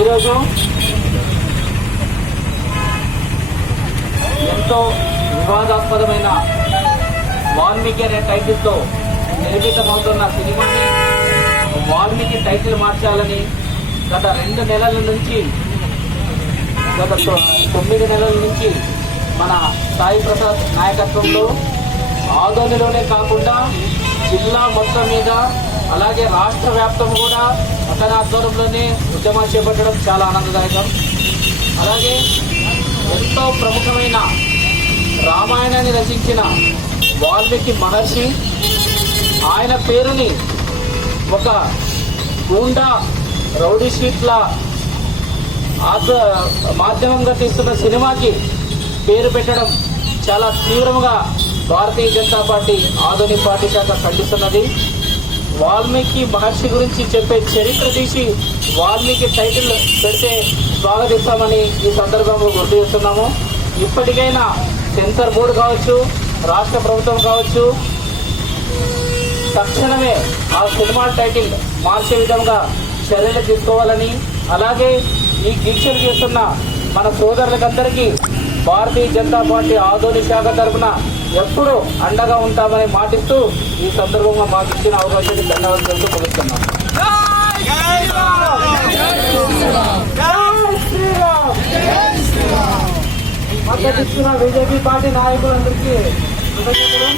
ఈరోజు ఎంతో వివాదాస్పదమైన వాల్మీకి అనే టైటిల్తో నిర్మితమవుతున్న సినిమాని వాల్మీకి టైటిల్ మార్చాలని గత 2 నెలల నుంచి గత 9 నెలల నుంచి మన సాయి ప్రసాద్ నాయకత్వంలో ఆదోనిలోనే కాకుండా జిల్లా మొత్తం మీద అలాగే రాష్ట్ర వ్యాప్తం కూడా అతని ఆధ్వర్యంలోనే ఉద్యమాలు చేపట్టడం చాలా ఆనందదాయకం. అలాగే ఎంతో ప్రముఖమైన రామాయణాన్ని రచించిన వాల్మీకి మహర్షి ఆయన పేరుని ఒక గూండా రౌడీ షీట్ల మాధ్యమంగా తీస్తున్న సినిమాకి పేరు పెట్టడం చాలా తీవ్రంగా భారతీయ జనతా పార్టీ ఆధుని పార్టీ శాఖ ఖండిస్తున్నది. వాల్మీకి మహర్షి గురించి చెప్పే చరిత్ర తీసి వాల్మీకి టైటిల్ పెడితే స్వాగతిస్తామని ఈ సందర్భంగా గుర్తు చేస్తున్నాము. ఇప్పటికైనా సెన్సార్ బోర్డు కావచ్చు, రాష్ట్ర ప్రభుత్వం కావచ్చు, తక్షణమే ఆ సినిమా టైటిల్ మార్చే విధంగా చర్యలు తీసుకోవాలని, అలాగే ఈ దీక్షలు చేస్తున్న మన సోదరులకందరికీ భారతీయ జనతా పార్టీ ఆదోని శాఖ తరఫున ఎప్పుడూ అండగా ఉంటామని మాటిస్తూ ఈ సందర్భంగా మాకు ఇచ్చిన అవకాశాన్ని ధన్యవాదాలు ముగిస్తున్నాం. మద్దతు ఇచ్చిన బీజేపీ పార్టీ నాయకులందరికీ కృతజ్ఞతలు.